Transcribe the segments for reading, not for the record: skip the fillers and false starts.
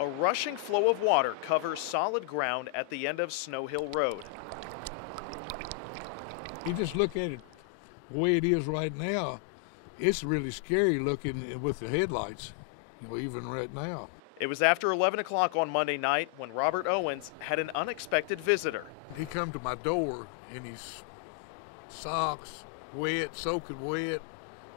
A rushing flow of water covers solid ground at the end of Snow Hill Road. You just look at it the way it is right now, it's really scary looking with the headlights, even right now. It was after 11 o'clock on Monday night when Robert Owens had an unexpected visitor. He come to my door in his socks, wet, soaking wet,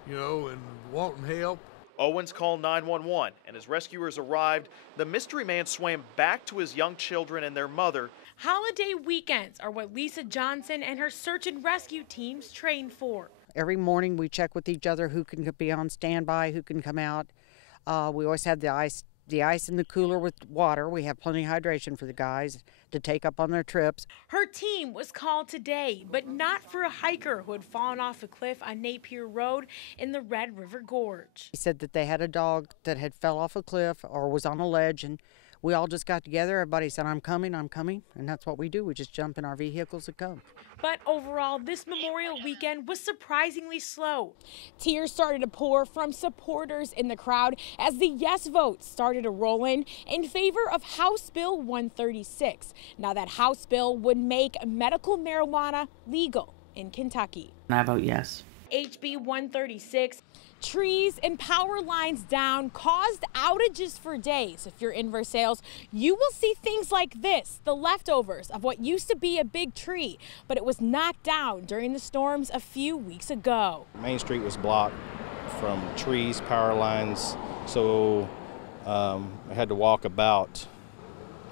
and wanting help. Owens called 911, and as rescuers arrived, the mystery man swam back to his young children and their mother. Holiday weekends are what Lisa Johnson and her search and rescue teams train for. Every morning we check with each other who can be on standby, who can come out. We always have the ice in the cooler with water. We have plenty of hydration for the guys to take up on their trips. Her team was called today, but not for a hiker who had fallen off a cliff on Napier Road in the Red River Gorge. He said that they had a dog that had fell off a cliff or was on a ledge, and we all just got together. Everybody said, I'm coming, and that's what we do. We just jump in our vehicles and go. But overall, this Memorial weekend was surprisingly slow. Tears started to pour from supporters in the crowd as the yes vote started to roll in favor of House Bill 136. Now, that House bill would make medical marijuana legal in Kentucky. I vote yes. HB 136. Trees and power lines down caused outages for days. If you're in Versailles, you will see things like this, the leftovers of what used to be a big tree, but it was knocked down during the storms a few weeks ago. Main Street was blocked from trees, power lines, so I had to walk about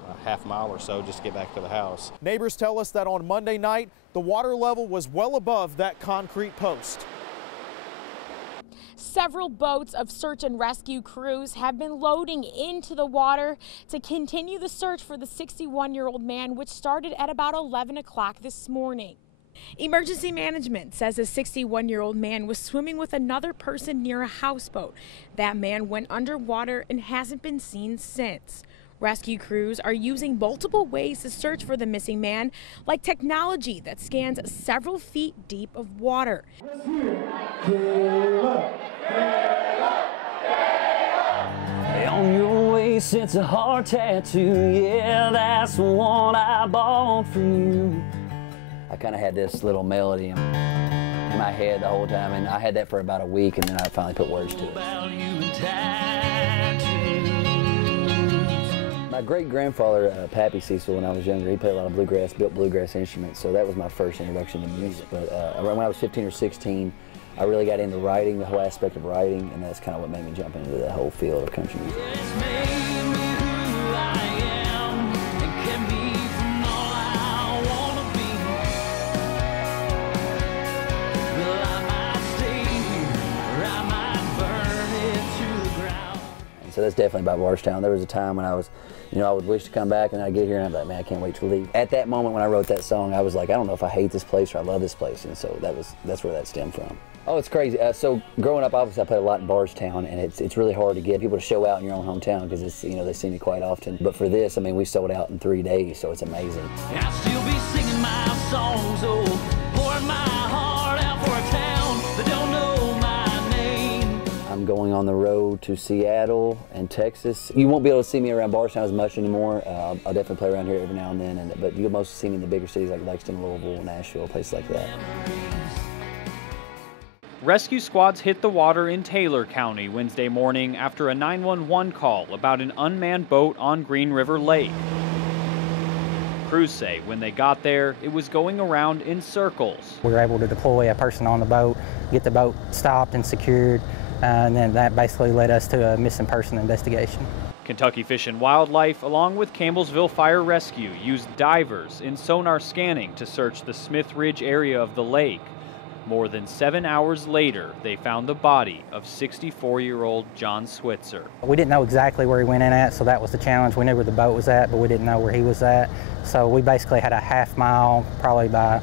a half mile or so just to get back to the house. Neighbors tell us that on Monday night, the water level was well above that concrete post. Several boats of search and rescue crews have been loading into the water to continue the search for the 61-year-old man, which started at about 11 o'clock this morning. Emergency management says a 61-year-old man was swimming with another person near a houseboat. That man went underwater and hasn't been seen since. Rescue crews are using multiple ways to search for the missing man, like technology that scans several feet deep of water. On your waist, it's a heart tattoo. Yeah, that's the one I bought for you. I kind of had this little melody in my head the whole time, and I had that for about a week, and then I finally put words to it. My great-grandfather, Pappy Cecil, when I was younger, he played a lot of bluegrass, built bluegrass instruments, so that was my first introduction to music. But when I was 15 or 16, I really got into writing, the whole aspect of writing, and that's kind of what made me jump into the whole field of country music. So that's definitely about Bardstown. There was a time when I was, I would wish to come back, and I'd get here and I'd be like, man, I can't wait to leave. At that moment when I wrote that song, I was like, I don't know if I hate this place or I love this place, and so that's where that stemmed from. Oh, it's crazy. So growing up, obviously I played a lot in Bardstown, and it's really hard to get people to show out in your own hometown because it's, they see me quite often. But for this, I mean, we sold out in 3 days, so it's amazing. I'll still be singing my songs, pouring my heart out for a town that don't know my name. I'm going on the road to Seattle and Texas. You won't be able to see me around Bardstown as much anymore. I'll definitely play around here every now and then, but you'll mostly see me in the bigger cities like Lexington, Louisville, Nashville, places like that. Rescue squads hit the water in Taylor County Wednesday morning after a 911 call about an unmanned boat on Green River Lake. Crews say when they got there, it was going around in circles. We were able to deploy a person on the boat, get the boat stopped and secured, and then that basically led us to a missing person investigation. Kentucky Fish and Wildlife, along with Campbellsville Fire Rescue, used divers in sonar scanning to search the Smith Ridge area of the lake. More than 7 hours later, they found the body of 64-year-old John Switzer. We didn't know exactly where he went in at, so that was the challenge. We knew where the boat was at, but we didn't know where he was at. So we basically had a half-mile, probably by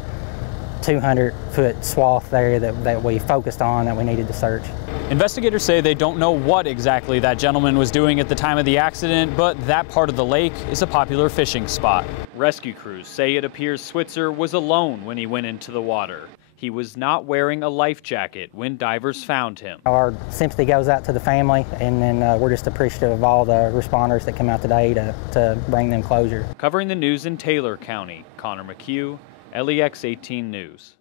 200-foot swath there that we focused on that we needed to search. Investigators say they don't know what exactly that gentleman was doing at the time of the accident, but that part of the lake is a popular fishing spot. Rescue crews say it appears Switzer was alone when he went into the water. He was not wearing a life jacket when divers found him. Our sympathy goes out to the family, and then we're just appreciative of all the responders that came out today to bring them closure. Covering the news in Taylor County, Connor McHugh, LEX18 News.